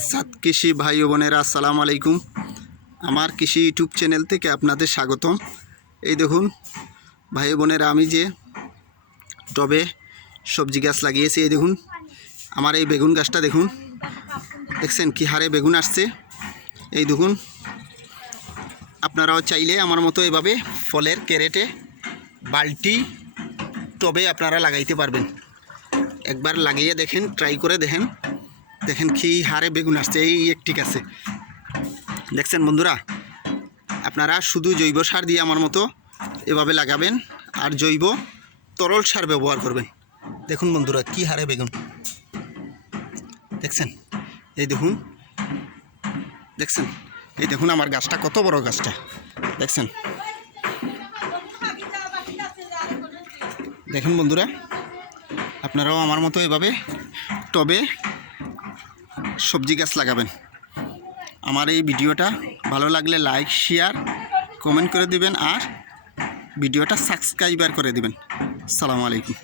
সাত কৃষি ভাই ও বোনেরা আসসালামু আলাইকুম। আমার কৃষি ইউটিউব চ্যানেল থেকে আপনাদের স্বাগতম। এই দেখুন ভাই ও বোনেরা, আমি যে টবে সবজি গাছ লাগিয়েছি, এই দেখুন আমার এই বেগুন গাছটা দেখুন, দেখছেন কি হারে বেগুন আসছে। এই দেখুন, আপনারাও চাইলে আমার মতো এভাবে ফলের ক্যারেটে, বালতি, টবে আপনারা লাগাইতে পারবেন। একবার লাগিয়ে দেখেন, ট্রাই করে দেখেন, দেখেন কি হারে বেগুন আসছে। এই একটি গাছে দেখছেন বন্ধুরা, আপনারা শুধু জৈব সার দিয়ে আমার মতো এভাবে লাগাবেন আর জৈব তরল সার ব্যবহার করবেন। দেখুন বন্ধুরা কি হারে বেগুন দেখছেন। এই দেখুন, দেখছেন, এই দেখুন আমার গাছটা কত বড়, গাছটা দেখছেন। দেখুন বন্ধুরা, আপনারাও আমার মতো এভাবে টবে সবজি গাছ লাগাবেন। আমার এই ভিডিওটা ভালো লাগলে লাইক, শেয়ার, কমেন্ট করে দিবেন আর ভিডিওটা সাবস্ক্রাইবার করে দিবেন। আসসালামু আলাইকুম।